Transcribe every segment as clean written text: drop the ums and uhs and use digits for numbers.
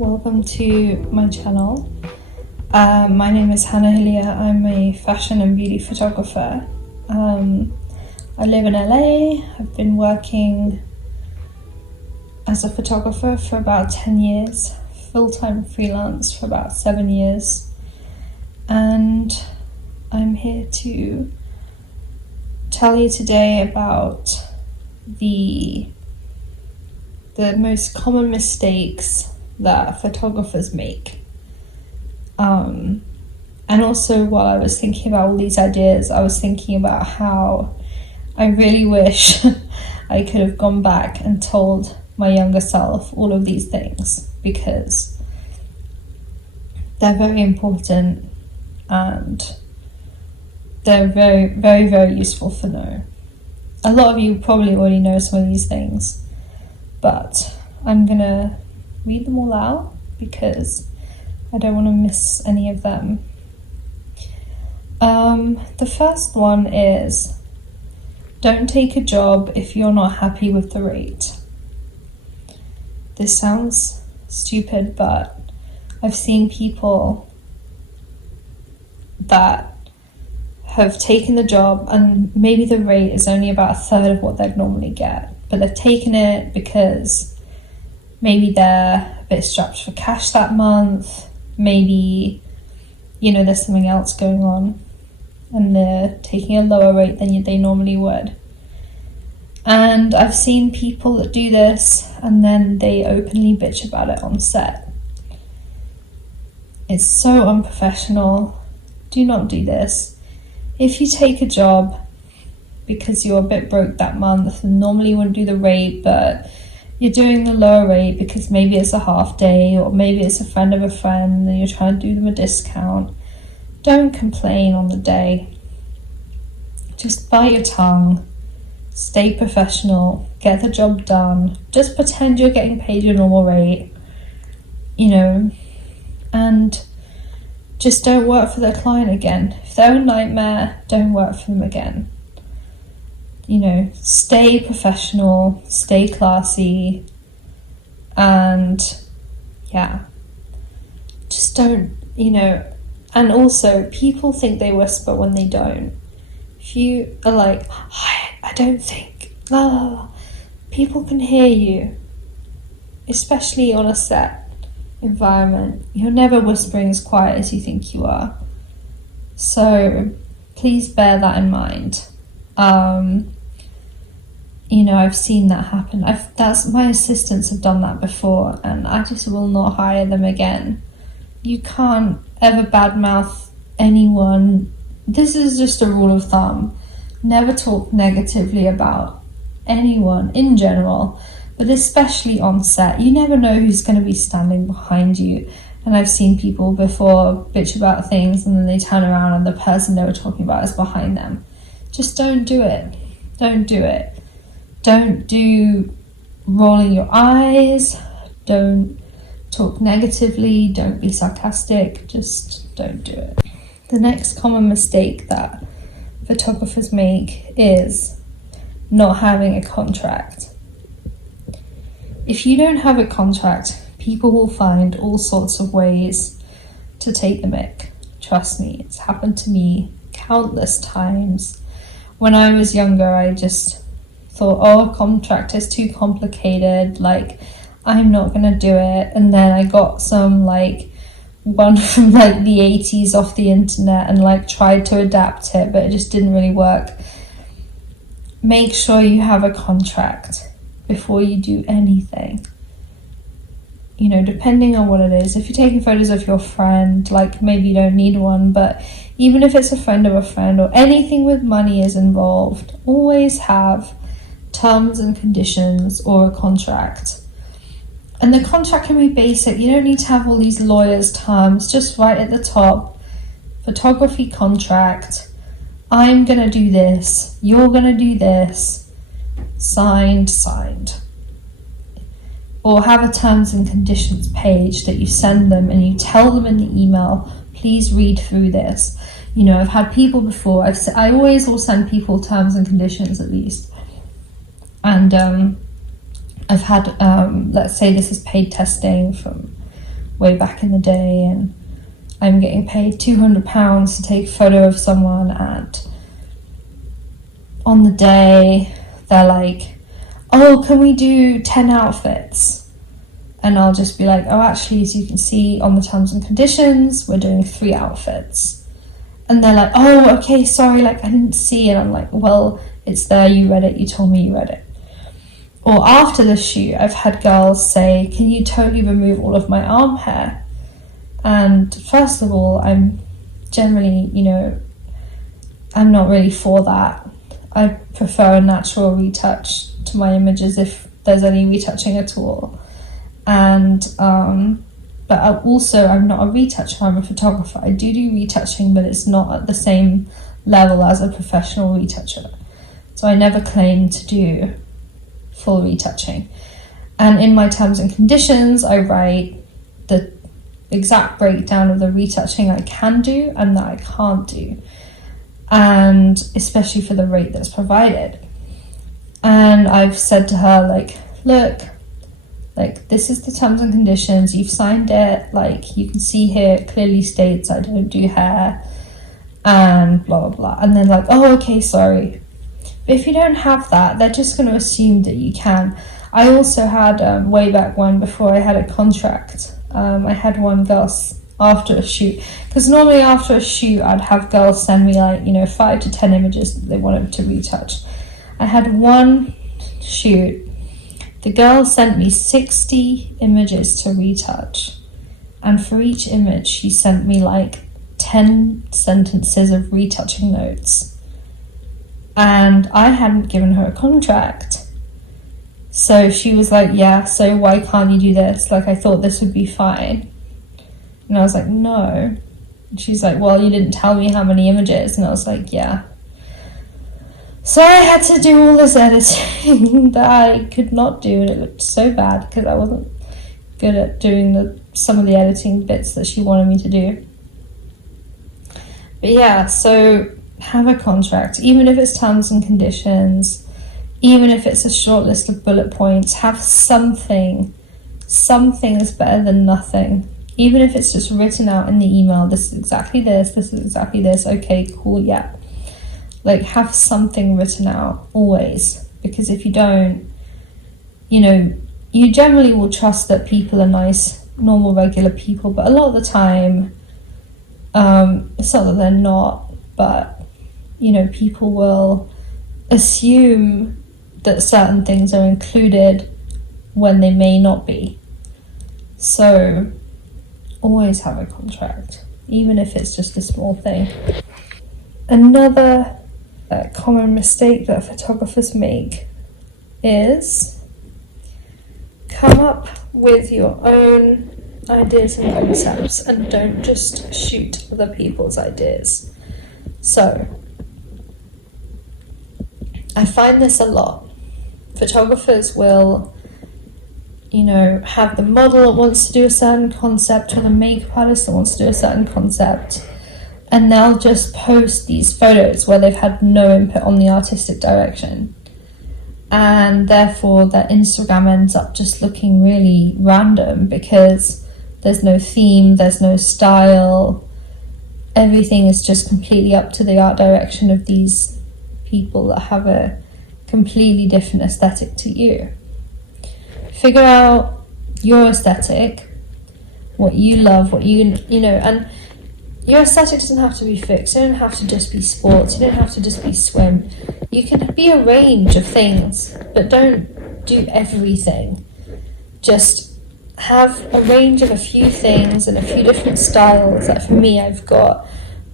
welcome to my channel. My name is Hannah Hillier. I'm a fashion and beauty photographer. I live in LA. I've been working as a photographer for about 10 years, full-time freelance for about 7 years, and I'm here to tell you today about the most common mistakes that photographers make. And also, while I was thinking about all these ideas, I was thinking about how I really wish I could have gone back and told my younger self all of these things, because they're very important and they're very, very, very useful to know. A lot of you probably already know some of these things, but I'm gonna read them all out because I don't want to miss any of them. The first one is, don't take a job if you're not happy with the rate. This sounds stupid, but I've seen people that have taken the job and maybe the rate is only about a third of what they'd normally get, but they've taken it because maybe they're a bit strapped for cash that month, maybe, there's something else going on, and they're taking a lower rate than they normally would. And I've seen people that do this and then they openly bitch about it on set. It's so unprofessional. Do not do this. If you take a job because you're a bit broke that month and normally you wouldn't do the rate, but you're doing the lower rate because maybe it's a half day or maybe it's a friend of a friend and you're trying to do them a discount, don't complain on the day. Just bite your tongue, stay professional, get the job done, just pretend you're getting paid your normal rate, and just don't work for their client again. If they're a nightmare, don't work for them again. Stay professional, stay classy, and just don't, and also people think they whisper when they don't. If you are like, I don't think, la la la, people can hear you, especially on a set environment. You're never whispering as quiet as you think you are. So please bear that in mind. I've seen that happen. My assistants have done that before, and I just will not hire them again. You can't ever badmouth anyone. This is just a rule of thumb. Never talk negatively about anyone in general, but especially on set. You never know who's going to be standing behind you. And I've seen people before bitch about things and then they turn around and the person they were talking about is behind them. Just don't do it. Don't do it. Don't do rolling your eyes. Don't talk negatively. Don't be sarcastic. Just don't do it. The next common mistake that photographers make is not having a contract. If you don't have a contract, people will find all sorts of ways to take the mick. Trust me, it's happened to me countless times. When I was younger, I just thought, a contract is too complicated, I'm not gonna do it. And then I got some one from the 80s off the internet and tried to adapt it, but it just didn't really work. Make sure you have a contract before you do anything. Depending on what it is. If you're taking photos of your friend, maybe you don't need one, but even if it's a friend of a friend or anything with money is involved, always have terms and conditions or a contract. And the contract can be basic. You don't need to have all these lawyers' terms. Just write at the top, photography contract, I'm gonna do this, you're gonna do this, signed. Or have a terms and conditions page that you send them and you tell them in the email, please read through this. I've had people before, I always will send people terms and conditions at least. And I've had, let's say this is paid testing from way back in the day, and I'm getting paid £200 to take a photo of someone, and on the day they're like, oh, can we do 10 outfits? And I'll just be like, oh, actually, as you can see on the terms and conditions, we're doing 3 outfits. And they're like, oh, okay, sorry, like, I didn't see it. I'm like, well, it's there, you read it, you told me you read it. Or after the shoot, I've had girls say, can you totally remove all of my arm hair? And first of all, I'm generally, I'm not really for that. I prefer a natural retouch to my images if there's any retouching at all. And but I'm not a retoucher, I'm a photographer. I do retouching, but it's not at the same level as a professional retoucher. So I never claim to do full retouching. And in my terms and conditions, I write the exact breakdown of the retouching I can do and that I can't do, and especially for the rate that's provided. And I've said to her, like, look, like, this is the terms and conditions, you've signed it, like, you can see here it clearly states I don't do hair, and blah blah blah. And then like, oh, okay, sorry. But if you don't have that, they're just going to assume that you can. I also had way back when, before I had a contract, I had one girl after a shoot, because normally after a shoot I'd have girls send me like 5 to 10 images that they wanted to retouch. I had one shoot, the girl sent me 60 images to retouch, and for each image she sent me like 10 sentences of retouching notes, and I hadn't given her a contract. So she was like, yeah, so why can't you do this? Like, I thought this would be fine. And I was like, no. And she's like, well, you didn't tell me how many images. And I was like, yeah. So I had to do all this editing that I could not do, and it looked so bad because I wasn't good at doing some of the editing bits that she wanted me to do. But yeah, so have a contract, even if it's terms and conditions, even if it's a short list of bullet points, have something. Something is better than nothing. Even if it's just written out in the email, this is exactly this is exactly this, okay, cool, yeah. Like, have something written out, always. Because if you don't, you generally will trust that people are nice, normal, regular people, but a lot of the time, it's not that they're not, but, people will assume that certain things are included when they may not be. So, always have a contract, even if it's just a small thing. Another common mistake that photographers make is come up with your own ideas and concepts and don't just shoot other people's ideas. So, I find this a lot. Photographers will, have the model that wants to do a certain concept or the makeup artist that wants to do a certain concept, and they'll just post these photos where they've had no input on the artistic direction, and therefore their Instagram ends up just looking really random because there's no theme, there's no style, everything is just completely up to the art direction of these people that have a completely different aesthetic to you. Figure out your aesthetic, what you love, what and your aesthetic doesn't have to be fixed. You don't have to just be sports. You don't have to just be swim. You can be a range of things, but don't do everything. Just have a range of a few things and a few different styles. Like for me, I've got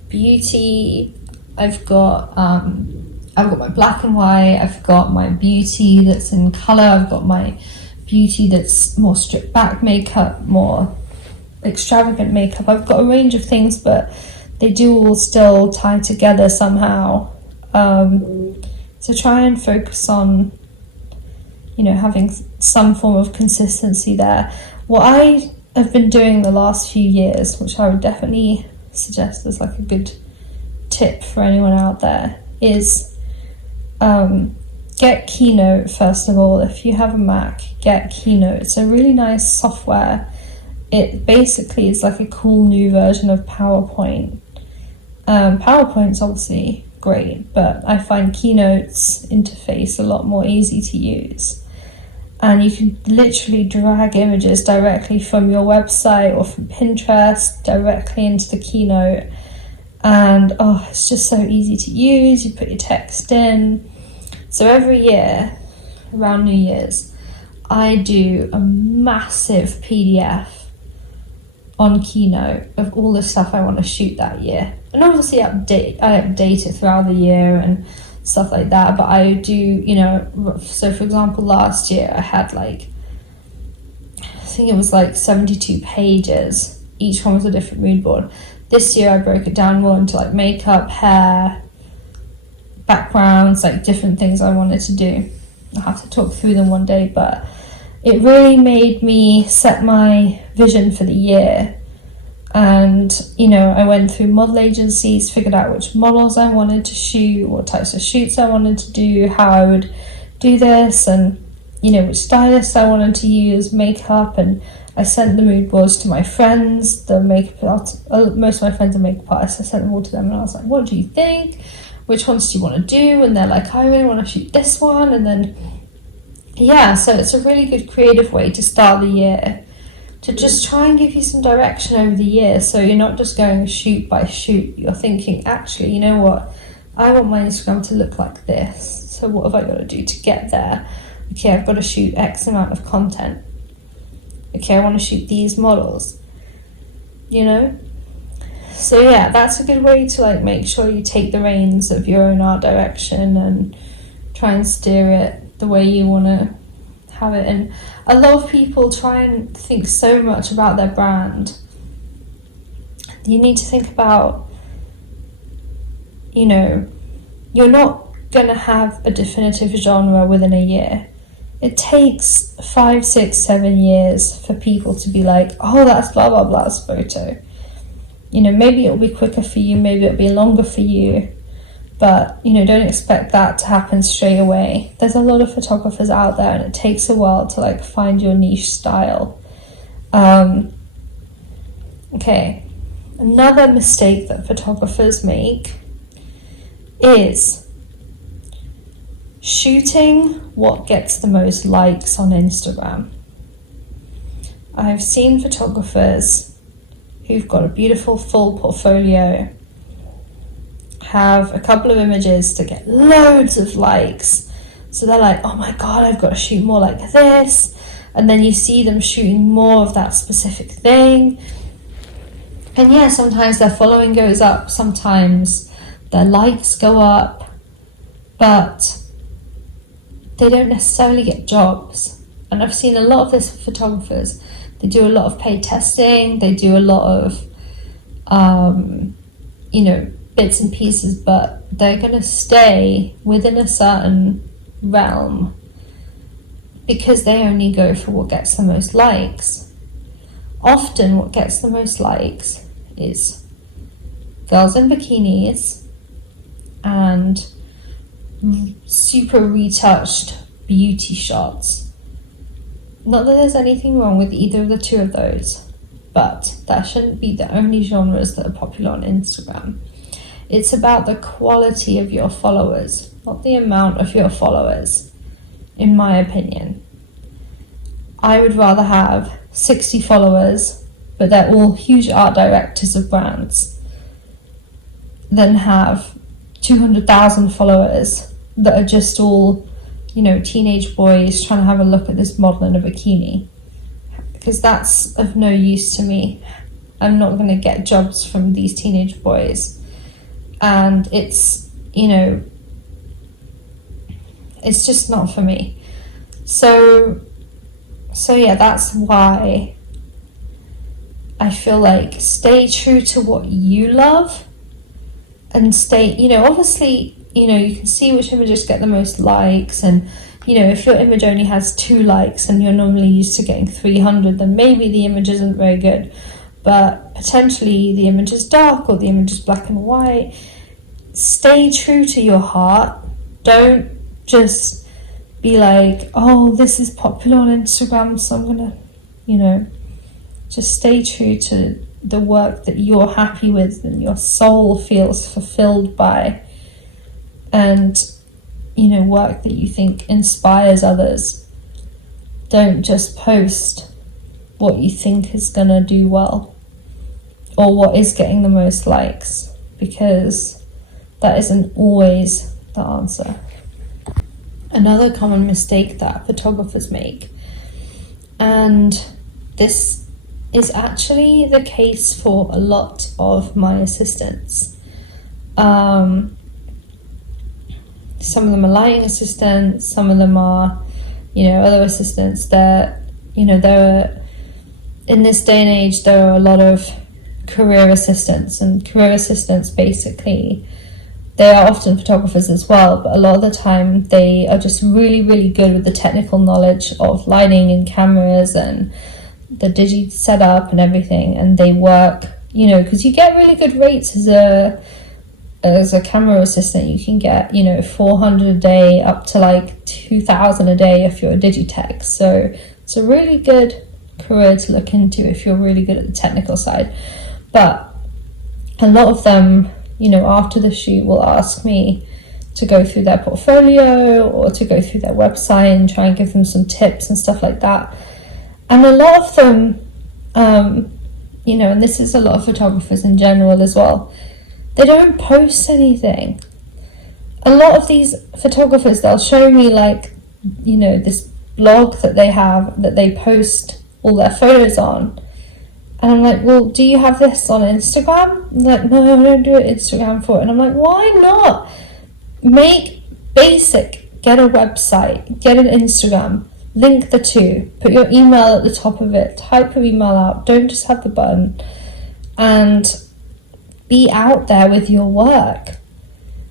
beauty, I've got my black and white, I've got my beauty that's in colour, I've got my beauty that's more stripped back makeup, more extravagant makeup. I've got a range of things, but they do all still tie together somehow. So try and focus on, having some form of consistency there. What I have been doing the last few years, which I would definitely suggest as like a good tip for anyone out there, is get Keynote first of all. If you have a Mac, get Keynote. It's a really nice software it basically is like a cool new version of PowerPoint. PowerPoint's obviously great, but I find Keynote's interface a lot more easy to use. And you can literally drag images directly from your website or from Pinterest directly into the Keynote. And it's just so easy to use. You put your text in. So every year, around New Year's, I do a massive PDF on Keynote of all the stuff I want to shoot that year. And obviously I update it throughout the year and stuff like that, but I do, so for example, last year I had I think it was 72 pages. Each one was a different mood board. This year I broke it down more into makeup, hair, backgrounds, different things I wanted to do. I'll have to talk through them one day, but it really made me set my vision for the year. And, I went through model agencies, figured out which models I wanted to shoot, what types of shoots I wanted to do, how I would do this, and, which stylists I wanted to use, makeup, and I sent the mood boards to my friends, the makeup artists. Most of my friends are makeup artists. I sent them all to them, and I was like, what do you think? Which ones do you want to do? And they're like, I really want to shoot this one. And then, so it's a really good creative way to start the year, to just try and give you some direction over the year, so you're not just going shoot by shoot. You're thinking, actually, you know what? I want my Instagram to look like this. So what have I got to do to get there? Okay, I've got to shoot X amount of content. Okay, I want to shoot these models. So yeah, that's a good way to make sure you take the reins of your own art direction and try and steer it the way you want to have it. And a lot of people try and think so much about their brand. You need to think about, you're not going to have a definitive genre within a year. It takes 5, 6, 7 years for people to be like, oh, that's blah, blah, blah's photo. Maybe it'll be quicker for you, maybe it'll be longer for you, but, don't expect that to happen straight away. There's a lot of photographers out there, and it takes a while to, find your niche style. Okay, another mistake that photographers make is shooting what gets the most likes on Instagram. I've seen photographers who've got a beautiful full portfolio have a couple of images to get loads of likes. So they're like, oh my god, I've got to shoot more like this. And then you see them shooting more of that specific thing. And yeah, sometimes their following goes up, sometimes their likes go up, but they don't necessarily get jobs. And I've seen a lot of this with photographers. They do a lot of paid testing, they do a lot of, bits and pieces, but they're going to stay within a certain realm because they only go for what gets the most likes. Often what gets the most likes is girls in bikinis and super retouched beauty shots. Not that there's anything wrong with either of the two of those, but that shouldn't be the only genres that are popular on Instagram. It's about the quality of your followers, not the amount of your followers, in my opinion. I would rather have 60 followers, but they're all huge art directors of brands, than have 200,000 followers that are just all, teenage boys trying to have a look at this model in a bikini. Because that's of no use to me. I'm not going to get jobs from these teenage boys. And it's, it's just not for me. So yeah, that's why I feel like stay true to what you love and stay, obviously, you can see which images get the most likes, and, if your image only has 2 likes and you're normally used to getting 300, then maybe the image isn't very good. But potentially the image is dark or the image is black and white. Stay true to your heart. Don't just be like, oh, this is popular on Instagram, so I'm gonna, Just stay true to the work that you're happy with and your soul feels fulfilled by, and work that you think inspires others. Don't just post what you think is gonna do well or what is getting the most likes, because that isn't always the answer. Another common mistake that photographers make, and this is actually the case for a lot of my assistants. Some of them are lighting assistants, some of them are, other assistants that, in this day and age, there are a lot of career assistants, and career assistants basically, they are often photographers as well, but a lot of the time they are just really, really good with the technical knowledge of lighting and cameras and the digi setup and everything, and they work, because you get really good rates as a camera assistant. You can get, 400 a day up to like 2,000 a day if you're a digitech. So it's a really good career to look into if you're really good at the technical side. But a lot of them, after the shoot will ask me to go through their portfolio or to go through their website and try and give them some tips and stuff like that. And a lot of them, and this is a lot of photographers in general as well, they don't post anything. A lot of these photographers, they'll show me this blog that they have that they post all their photos on. And I'm like, well, do you have this on Instagram? They're like, no, I don't do an Instagram for it. And I'm like, why not? Get a website, get an Instagram, link the two, put your email at the top of it, type your email out, don't just have the button, and be out there with your work.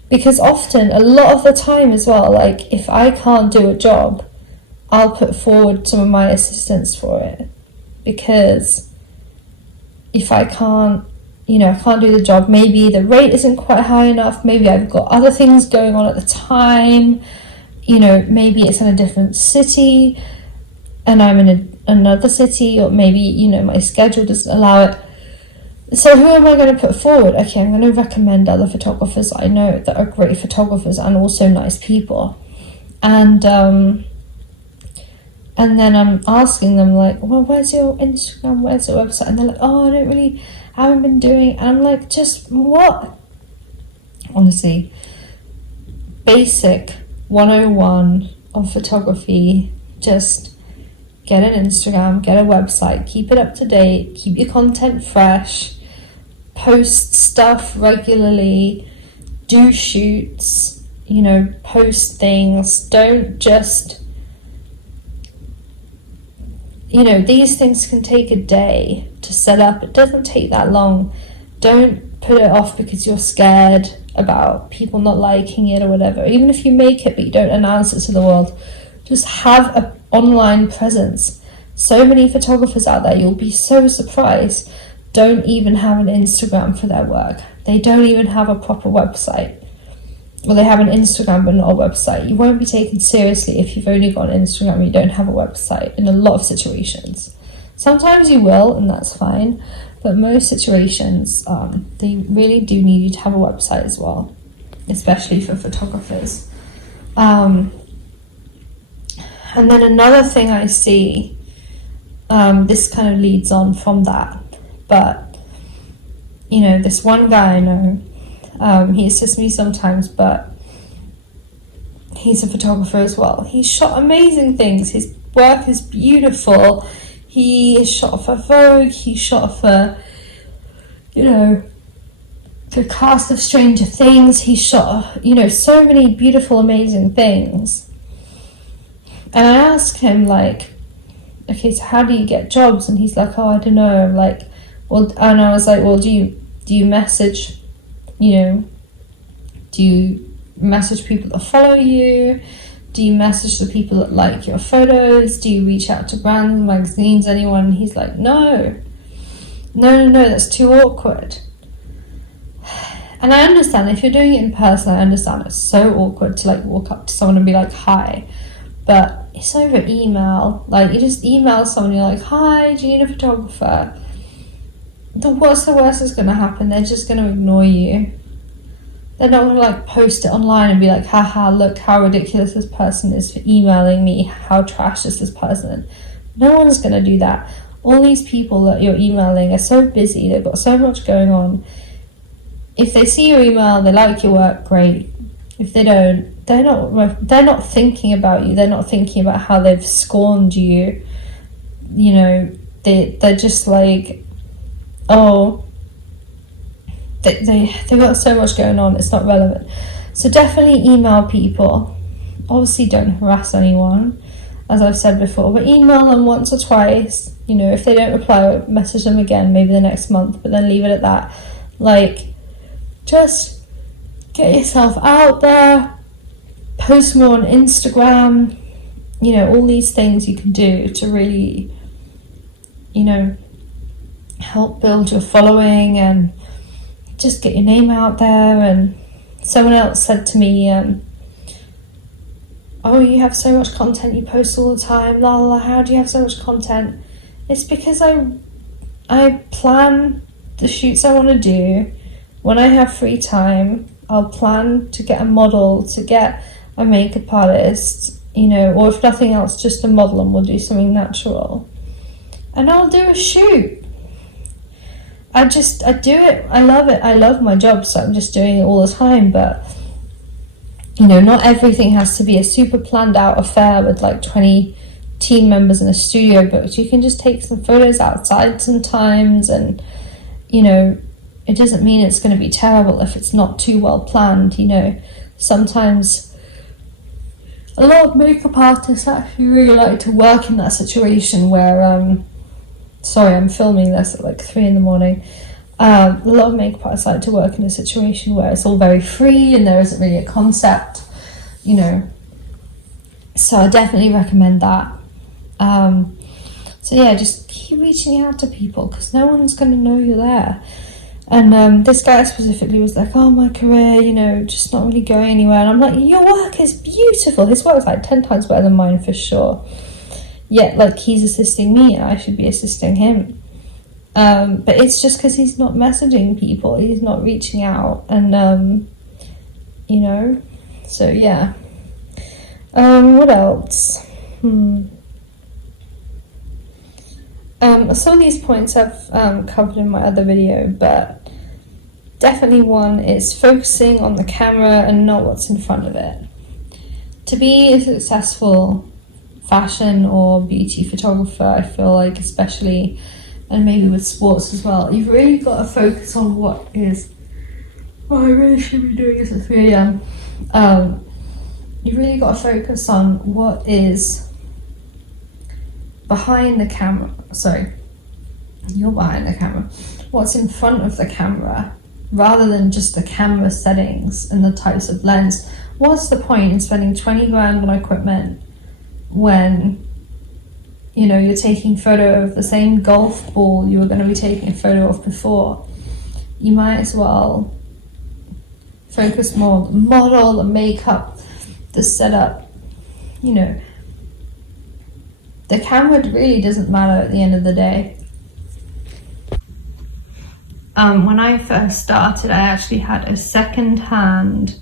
Because often, a lot of the time as well, if I can't do a job, I'll put forward some of my assistants for it. Because if I can't do the job, maybe the rate isn't quite high enough, maybe I've got other things going on at the time, maybe it's in a different city and I'm in another city, or maybe, my schedule doesn't allow it. So who am I going to put forward? Okay, I'm going to recommend other photographers I know that are great photographers and also nice people. And then I'm asking them well, where's your Instagram? Where's your website? And they're like, oh, I haven't been doing it. And I'm like, just what? Honestly, basic 101 of photography, just get an Instagram, get a website, keep it up to date, keep your content fresh, post stuff regularly, do shoots, post things. Don't just, these things can take a day to set up. It doesn't take that long. Don't put it off because you're scared about people not liking it or whatever. Even if you make it but you don't announce it to the world, just have an online presence. So many photographers out there, you'll be so surprised, don't even have an Instagram for their work. They don't even have a proper website. Or they have an Instagram but not a website. You won't be taken seriously if you've only got an Instagram and you don't have a website in a lot of situations. Sometimes you will, and that's fine, but most situations, they really do need you to have a website as well, especially for photographers. And then another thing I see, this kind of leads on from that, but this one guy I know, he assists me sometimes, but he's a photographer as well. He's shot amazing things. His work is beautiful. He is shot for Vogue. He shot for, the cast of Stranger Things. He shot, so many beautiful, amazing things. And I asked him, okay, so how do you get jobs? And he's like, oh, I don't know. I'm like, well, and I was like, well, do you message, do you message people that follow you? Do you message the people that like your photos? Do you reach out to brands, magazines, anyone? And he's like, no, that's too awkward. And I understand, if you're doing it in person, I understand it's so awkward to walk up to someone and be like, hi. but it's over email. Like, you just email someone, you're like, hi, do you need a photographer? What's the worst that's going to happen? They're just going to ignore you. They're not going to like post it online and be like, haha, look how ridiculous this person is for emailing me, how trash is this person. No one's going to do that. All these people that you're emailing are so busy, they've got so much going on. If they see your email, they like your work, great. If they don't, they're not thinking about you. They're not thinking about how they've scorned you. You know, they're just like, oh, they've got so much going on, it's not relevant. So definitely email people. Obviously don't harass anyone, as I've said before, but email them once or twice. You know, if they don't reply, message them again, maybe the next month, but then leave it at that. Like, just get yourself out there, post more on Instagram, you know, all these things you can do to really, you know, help build your following and just get your name out there. And someone else said to me, oh, you have so much content, you post all the time, la la la, how do you have so much content? It's because I plan the shoots I want to do. When I have free time, I'll plan to get a model, to get a makeup artist, you know, or if nothing else, just a model, and we'll do something natural. And I'll do a shoot. I do it. I love it. I love my job, so I'm just doing it all the time. But, you know, not everything has to be a super planned out affair with like 20 team members in a studio, but you can just take some photos outside sometimes, and, you know, it doesn't mean it's going to be terrible if it's not too well planned. You know, sometimes a lot of makeup artists actually really like to work in that situation where, sorry, I'm filming this at like 3 a.m. A lot of makeup artists like to work in a situation where it's all very free and there isn't really a concept, you know. So I definitely recommend that. So yeah, just keep reaching out to people because no one's going to know you're there. And this guy specifically was like, oh, my career, you know, just not really going anywhere. And I'm like, your work is beautiful. His work is like 10 times better than mine for sure. Yet, like, he's assisting me and I should be assisting him. But it's just because he's not messaging people. He's not reaching out. And, you know, so yeah. What else? Some of these points I've covered in my other video, but definitely one is focusing on the camera and not what's in front of it. To be a successful fashion or beauty photographer, I feel like, especially, and maybe with sports as well, you've really got to focus on what is, oh, I really should be doing this at 3 a.m. You've really got to focus on what is behind the camera. Sorry, you're behind the camera. What's in front of the camera, rather than just the camera settings and the types of lens. What's the point in spending 20 grand on equipment when, you know, you're taking photo of the same golf ball you were going to be taking a photo of before? You might as well focus more on the model, the makeup, the setup. You know, the camera really doesn't matter at the end of the day. When I first started, I actually had a second-hand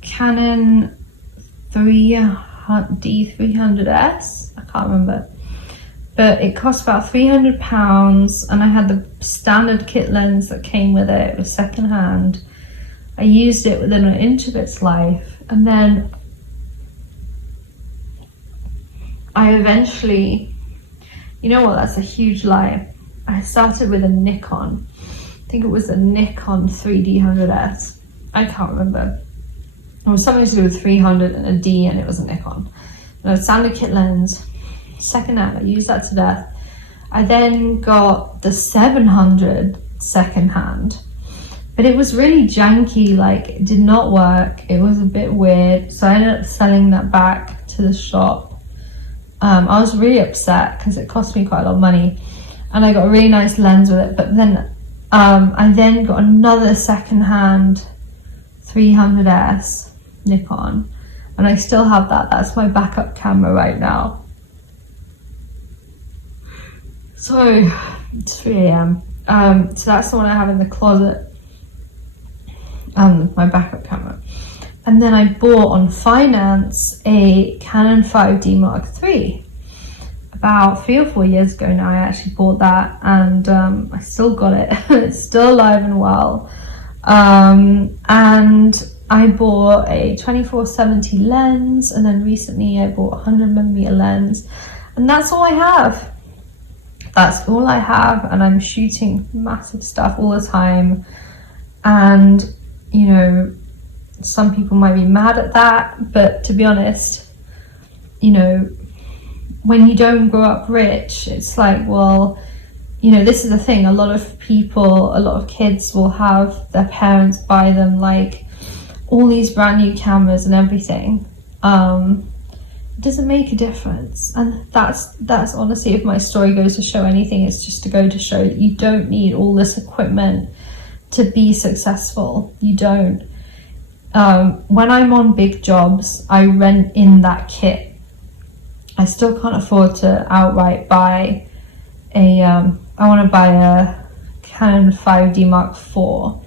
Canon D300S, I can't remember, but it cost about £300, and I had the standard kit lens that came with it. It was second-hand. I used it within an inch of its life, and then I eventually, you know what, that's a huge lie. I started with a Nikon. I think it was a Nikon 3D100S. I can't remember. It was something to do with 300 and a D, and it was a Nikon. And a standard kit lens, second-hand. I used that to death. I then got the 700 second-hand, but it was really janky. Like, it did not work. It was a bit weird, so I ended up selling that back to the shop. I was really upset because it cost me quite a lot of money, and I got a really nice lens with it. But then I then got another second-hand 300S Nikon, and I still have that. That's my backup camera right now. So it's 3 a.m. So that's the one I have in the closet, my backup camera. And then I bought on finance a Canon 5D Mark III. About 3 or 4 years ago now, I actually bought that, and I still got it. It's still alive and well. And I bought a 24-70 lens, and then recently I bought a 100mm lens, and that's all I have. That's all I have, and I'm shooting massive stuff all the time. And, you know, some people might be mad at that, but to be honest, you know, when you don't grow up rich, it's like, well, you know, this is the thing. A lot of people, a lot of kids will have their parents buy them like all these brand new cameras and everything. It doesn't make a difference. And that's honestly, if my story goes to show anything, it's just to go to show that you don't need all this equipment to be successful. You don't. When I'm on big jobs, I rent in that kit. I still can't afford to outright buy I want to buy a Canon 5D Mark IV.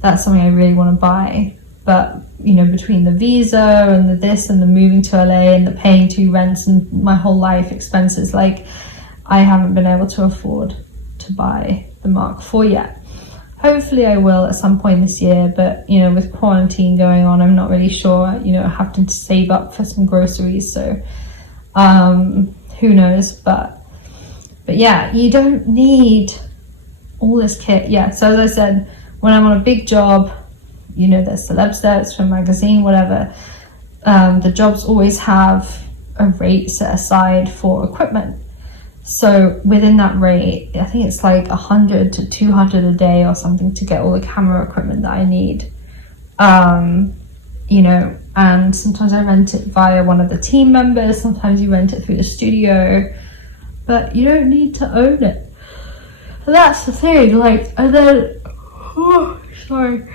That's something I really want to buy. But, you know, between the visa and the this and the moving to LA and the paying 2 rents and my whole life expenses, like, I haven't been able to afford to buy the Mark IV yet. Hopefully I will at some point this year, but, you know, with quarantine going on, I'm not really sure, you know, having to save up for some groceries, so who knows. But yeah, you don't need all this kit. Yeah, so as I said, when I'm on a big job, you know, there's celebs there, it's from a magazine, whatever, the jobs always have a rate set aside for equipment. So within that rate, I think it's like 100 to 200 a day or something to get all the camera equipment that I need. You know, and sometimes I rent it via one of the team members, sometimes you rent it through the studio, but you don't need to own it. And that's the thing, like, and then, sorry,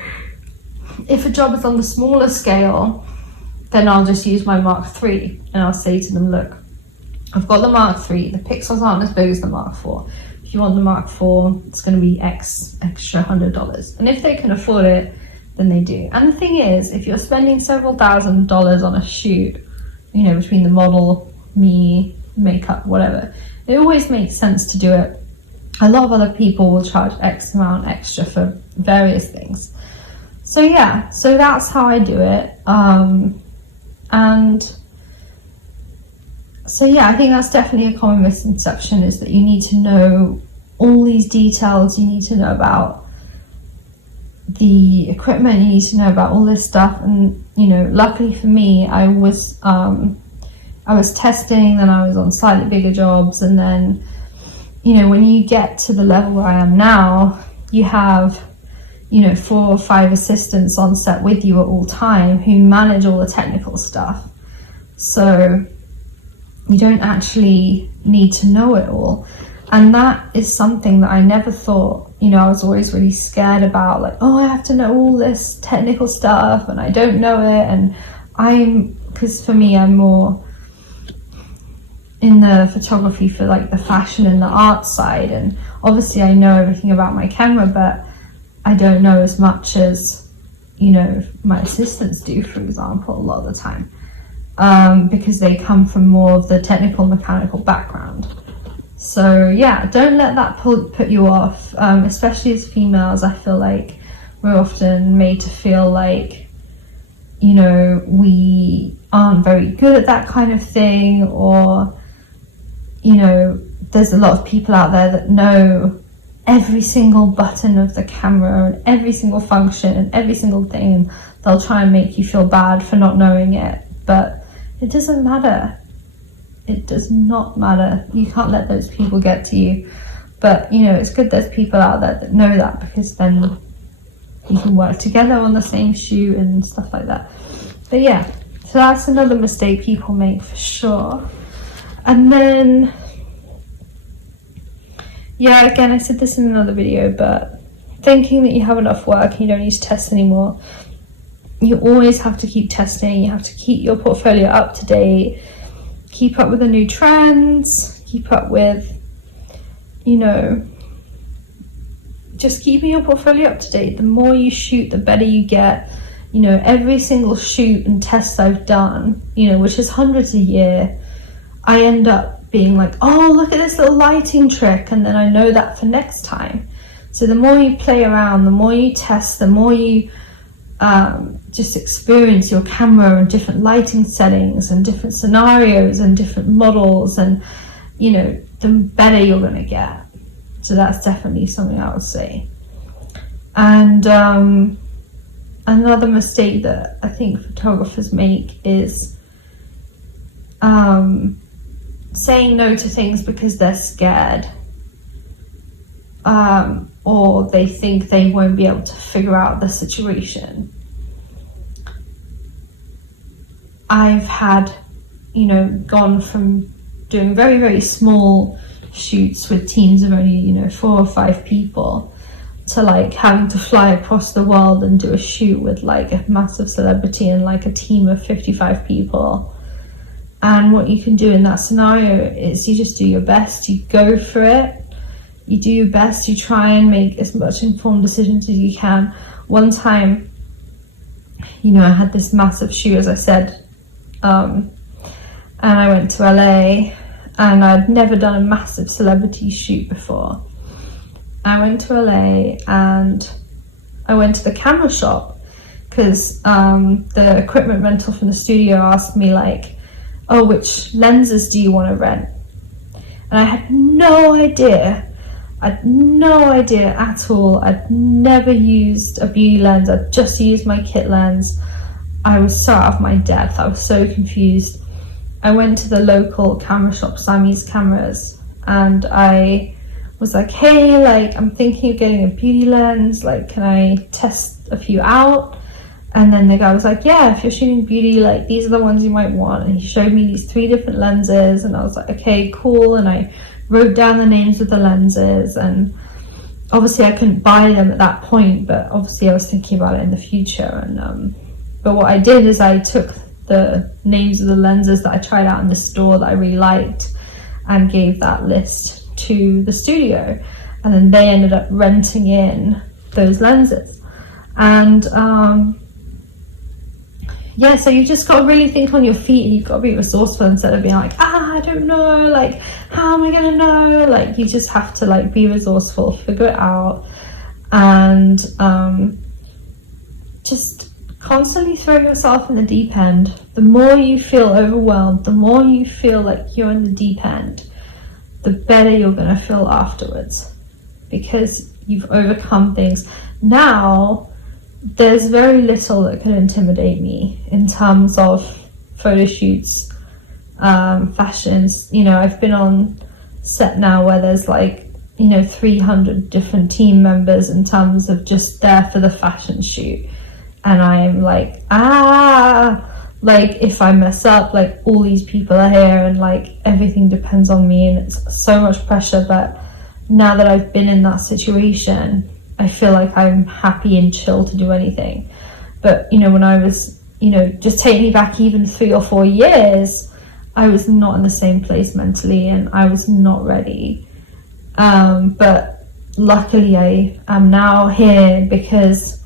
if a job is on the smaller scale, then I'll just use my Mark III, and I'll say to them, look, I've got the Mark III, the pixels aren't as big as the Mark IV. If you want the Mark IV, it's going to be extra $100. And if they can afford it, then they do. And the thing is, if you're spending several $1,000s on a shoot, you know, between the model, me, makeup, whatever, it always makes sense to do it. A lot of other people will charge X amount extra for various things. So yeah, so that's how I do it. And so yeah, I think that's definitely a common misconception, is that you need to know all these details. You need to know about the equipment, you need to know about all this stuff. And, you know, luckily for me, I was testing, then I was on slightly bigger jobs, and then, you know, when you get to the level where I am now, you have, you know, 4 or 5 assistants on set with you at all time who manage all the technical stuff. So you don't actually need to know it all. And that is something that I never thought, you know, I was always really scared about, like, oh, I have to know all this technical stuff and I don't know it. And because for me, I'm more in the photography for like the fashion and the art side. And obviously I know everything about my camera, but I don't know as much as, you know, my assistants do, for example, a lot of the time. Because they come from more of the technical mechanical background. So yeah, don't let that put you off, especially as females. I feel like we're often made to feel like, you know, we aren't very good at that kind of thing, or, you know, there's a lot of people out there that know every single button of the camera and every single function and every single thing, and they'll try and make you feel bad for not knowing it. But it doesn't matter. It does not matter. You can't let those people get to you. But, you know, it's good there's people out there that know that, because then you can work together on the same shoot and stuff like that. But yeah, so that's another mistake people make for sure. And then, yeah, again, I said this in another video, but thinking that you have enough work and you don't need to test anymore. you always have to keep testing. You have to keep your portfolio up to date, keep up with the new trends, keep up with, just keeping your portfolio up to date. The more you shoot, the better you get. Every single shoot and test I've done, which is hundreds a year, I end up being like, oh, look at this little lighting trick, and then I know that for next time. So the more you play around, the more you test, the more you just experience your camera and different lighting settings and different scenarios and different models, and the better you're going to get. So that's definitely something I would say. And another mistake that I think photographers make is saying no to things because they're scared, or they think they won't be able to figure out the situation. I've had, gone from doing very, very small shoots with teams of only, 4 or 5 people to like having to fly across the world and do a shoot with like a massive celebrity and like a team of 55 people. And what you can do in that scenario is you just do your best, you go for it, you do your best, you try and make as much informed decisions as you can. One time, I had this massive shoot, as I said, and I went to LA, and I'd never done a massive celebrity shoot before. I went to LA and I went to the camera shop because the equipment rental from the studio asked me like, oh, which lenses do you want to rent? And I had no idea. I'd no idea at all. I'd never used a beauty lens. I'd just used my kit lens. I was so out of my depth. I was so confused. I went to the local camera shop, Sammy's Cameras, and I was like, hey, like, I'm thinking of getting a beauty lens. Like, can I test a few out? And then the guy was like, yeah, if you're shooting beauty, like, these are the ones you might want. And he showed me these 3 different lenses, and I was like, okay, cool. And I wrote down the names of the lenses, and obviously I couldn't buy them at that point, but obviously I was thinking about it in the future. And but what I did is I took the names of the lenses that I tried out in the store that I really liked and gave that list to the studio, and then they ended up renting in those lenses. And so you just got to really think on your feet. You've got to be resourceful instead of being like, I don't know, like, how am I gonna know? Like, you just have to like be resourceful, figure it out, and just constantly throw yourself in the deep end. The more you feel overwhelmed, the more you feel like you're in the deep end, the better you're going to feel afterwards, because you've overcome things. Now, there's very little that can intimidate me in terms of photo shoots, fashions. I've been on set now where there's like, 300 different team members in terms of just there for the fashion shoot. And I'm like, like, if I mess up, like, all these people are here and like everything depends on me, and it's so much pressure. But now that I've been in that situation, I feel like I'm happy and chill to do anything. But when I was, just take me back even 3 or 4 years, I was not in the same place mentally, and I was not ready. But luckily I am now here because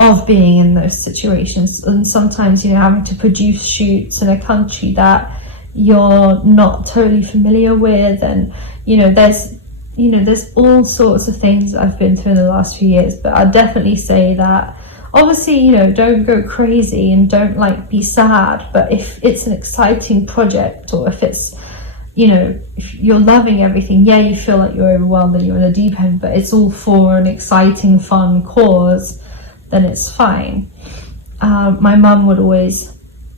of being in those situations. And sometimes having to produce shoots in a country that you're not totally familiar with, and there's all sorts of things I've been through in the last few years. But I'll definitely say that obviously don't go crazy and don't like be sad, but if it's an exciting project, or if it's if you're loving everything, you feel like you're overwhelmed and you're in the deep end, but it's all for an exciting, fun cause, then it's fine. My mum would always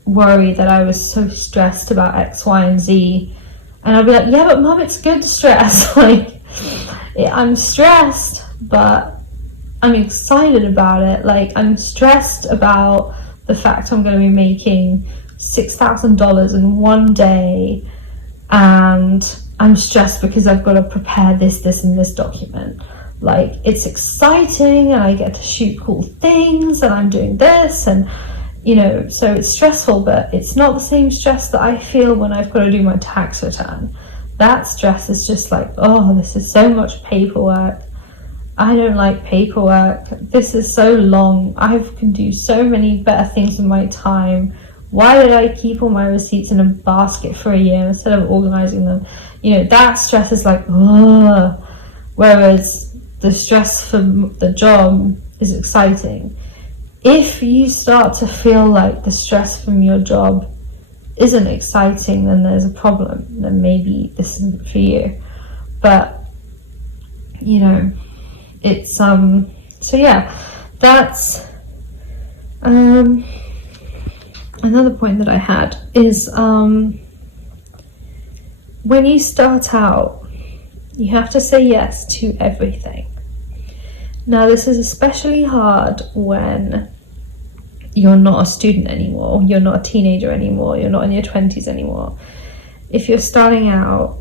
worry that I was so stressed about X, Y, and Z, and I'd be like, yeah, but Mum, it's good to stress. Like, I'm stressed, but I'm excited about it. Like, I'm stressed about the fact I'm going to be making $6,000 in one day, and I'm stressed because I've got to prepare this, and this document. like it's exciting and I get to shoot cool things and I'm doing this, and you know, so it's stressful, but it's not the same stress that I feel when I've got to do my tax return. That stress is just like, oh, this is so much paperwork. I don't like paperwork. This is so long. I can do so many better things with my time. Why did I keep all my receipts in a basket for a year instead of organizing them? You know, that stress is like, ugh. Whereas the stress for the job is exciting. If you start to feel like the stress from your job isn't exciting, then there's a problem. Then maybe this isn't for you. But, you know, it's, so yeah, that's, another point that I had is, when you start out, you have to say yes to everything. Now, this is especially hard when you're not a student anymore, you're not a teenager anymore, you're not in your 20s anymore. If you're starting out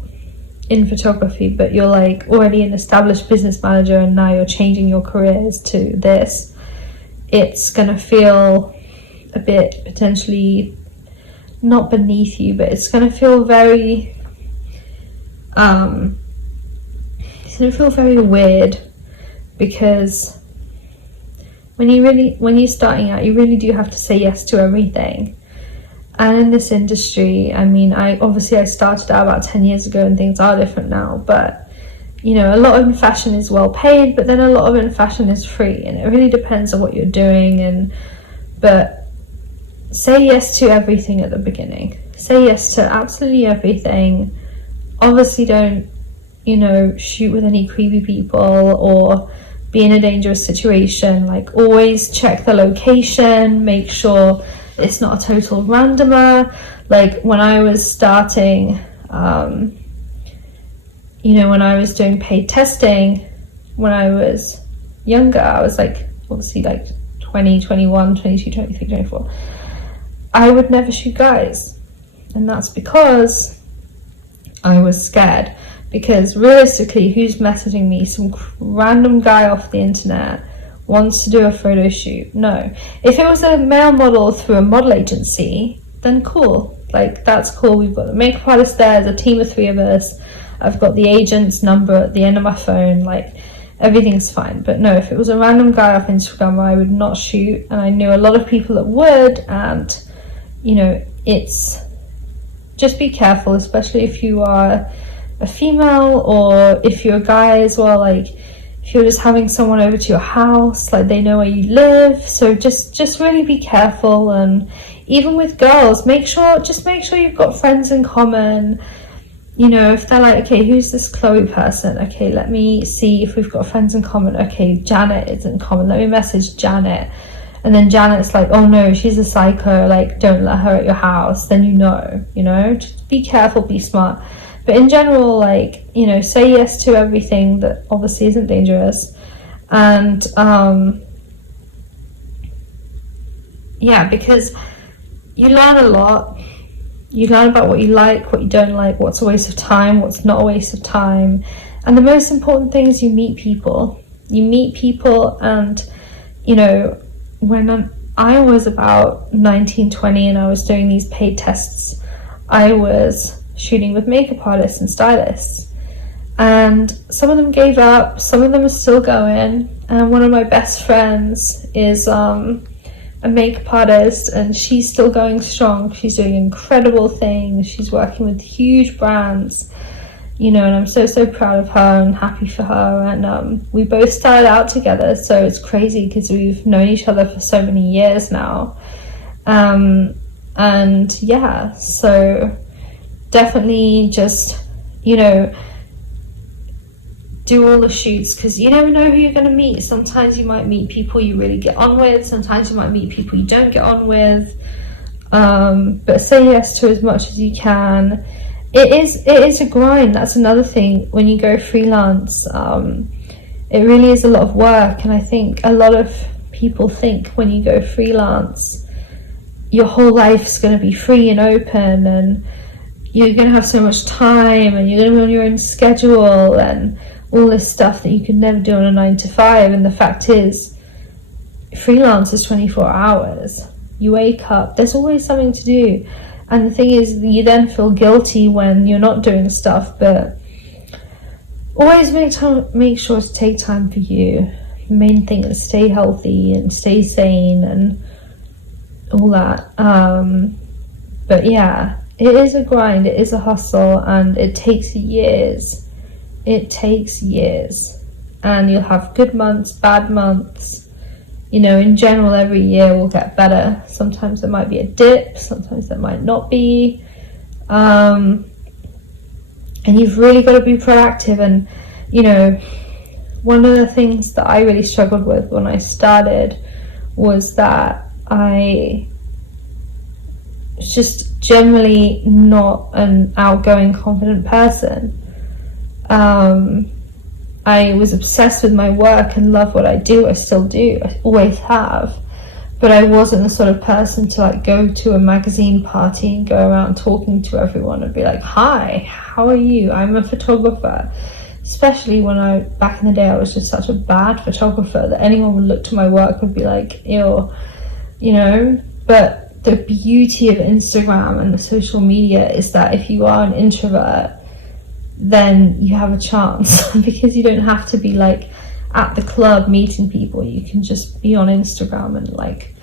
in photography, but you're like already an established business manager and now you're changing your careers to this, it's gonna feel a bit potentially not beneath you, but it's gonna feel very weird, because when you're starting out, you really do have to say yes to everything. And in this industry, I mean, I started out about 10 years ago and things are different now, but you know, a lot of fashion is well paid, but then a lot of in fashion is free, and it really depends on what you're doing. But say yes to everything at the beginning. Say yes to absolutely everything. Obviously don't, you know, shoot with any creepy people or be in a dangerous situation. Like, always check the location, make sure it's not a total randomer. Like, when I was starting, you know, when I was doing paid testing, when I was younger, I was like, obviously like 20, 21, 22, 23, 24. I would never shoot guys. And that's because I was scared. Because realistically, who's messaging me? Some random guy off the internet wants to do a photo shoot. No. If it was a male model through a model agency, then cool. Like, that's cool. We've got the makeup artist there. There's a team of 3 of us. I've got the agent's number at the end of my phone. Like, everything's fine. But no, if it was a random guy off Instagram, I would not shoot. And I knew a lot of people that would. And, you know, it's... just be careful, especially if you are a female, or if you're a guy as well. Like, if you're just having someone over to your house, like, they know where you live. So just really be careful. And even with girls, make sure you've got friends in common. You know, if they're like, okay, who's this Chloe person? Okay, let me see if we've got friends in common. Okay, Janet is in common. Let me message Janet. And then Janet's like, oh no, she's a psycho, like, don't let her at your house. Then you know, just be careful, be smart. But in general, like, you know, say yes to everything that obviously isn't dangerous. And, yeah, because you learn a lot. You learn about what you like, what you don't like, what's a waste of time, what's not a waste of time. And the most important thing is you meet people. You meet people, and, you know, when I was about 19, 20 and I was doing these paid tests, I was shooting with makeup artists and stylists. And some of them gave up, some of them are still going. And one of my best friends is a makeup artist, and she's still going strong. She's doing incredible things. She's working with huge brands, you know, and I'm so proud of her and happy for her. And we both started out together, so it's crazy because we've known each other for so many years now. And yeah, so definitely just, you know, do all the shoots, because you never know who you're going to meet. Sometimes you might meet people you really get on with, sometimes you might meet people you don't get on with. But say yes to as much as you can. It is a grind. That's another thing when you go freelance. It really is a lot of work, and I think a lot of people think when you go freelance your whole life's going to be free and open, and you're going to have so much time, and you're going to be on your own schedule, and all this stuff that you could never do on a 9 to 5. And the fact is, freelance is 24 hours. You wake up, there's always something to do. And the thing is, you then feel guilty when you're not doing stuff, but always make sure to take time for you. The main thing is stay healthy and stay sane and all that. But yeah, it is a grind, it is a hustle, and it takes years. It takes years. And you'll have good months, bad months. You know, in general, every year will get better. Sometimes there might be a dip, sometimes there might not be. And you've really got to be proactive. And, you know, one of the things that I really struggled with when I started was that I was just generally not an outgoing, confident person. I was obsessed with my work and love what I do. I still do. I always have. But I wasn't the sort of person to like go to a magazine party and go around talking to everyone and be like, hi, how are you? I'm a photographer. Especially when back in the day, I was just such a bad photographer that anyone would look to my work would be like, ew, you know? But the beauty of Instagram and the social media is that if you are an introvert, then you have a chance because you don't have to be like at the club meeting people. You can just be on Instagram and like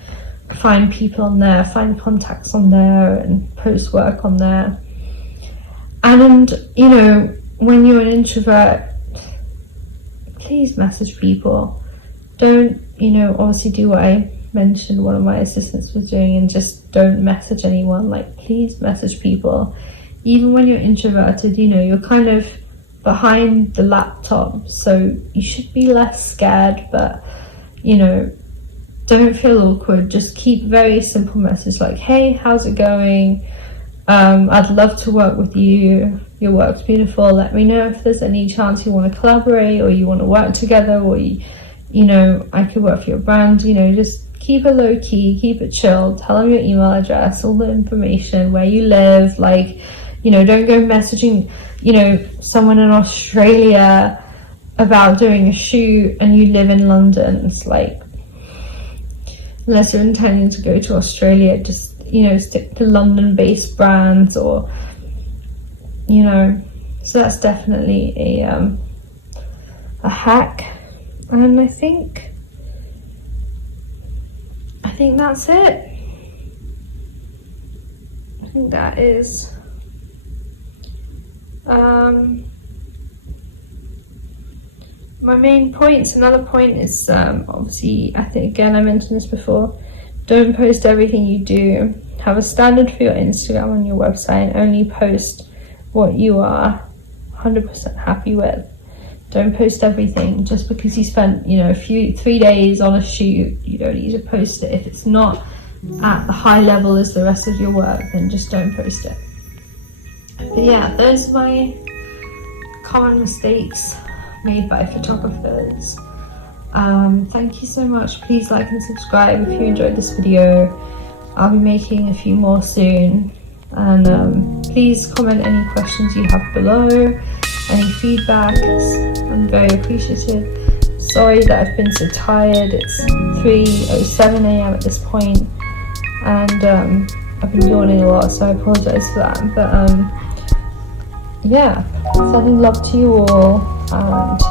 find people on there, find contacts on there and post work on there. And you know, when you're an introvert, please message people. Don't, you know, obviously do what I mentioned one of my assistants was doing and just don't message anyone. Like, please message people. Even when you're introverted, you know, you're kind of behind the laptop, so you should be less scared, but, you know, don't feel awkward. Just keep very simple message like, hey, how's it going? I'd love to work with you. Your work's beautiful. Let me know if there's any chance you want to collaborate or you want to work together, or, you know, I could work for your brand. You know, just keep it low key, keep it chill. Tell them your email address, all the information, where you live, like, you know, don't go messaging, you know, someone in Australia about doing a shoot and you live in London. It's like, unless you're intending to go to Australia, just, you know, stick to London-based brands, or, you know. So that's definitely a hack. And I think that's it. I think that is my main points. Another point is obviously, I think again I mentioned this before, don't post everything you do. Have a standard for your Instagram and your website, and only post what you are 100% happy with. Don't post everything. Just because you spent, you know, 3 days on a shoot, you don't need to post it. If it's not at the high level as the rest of your work, then just don't post it. But yeah, those are my common mistakes made by photographers. Thank you so much. Please like and subscribe if you enjoyed this video. I'll be making a few more soon. And please comment any questions you have below, any feedback. I'm very appreciative. Sorry that I've been so tired. It's 3:07 a.m. at this point, and I've been yawning a lot, so I apologize for that. But yeah, sending love to you all, and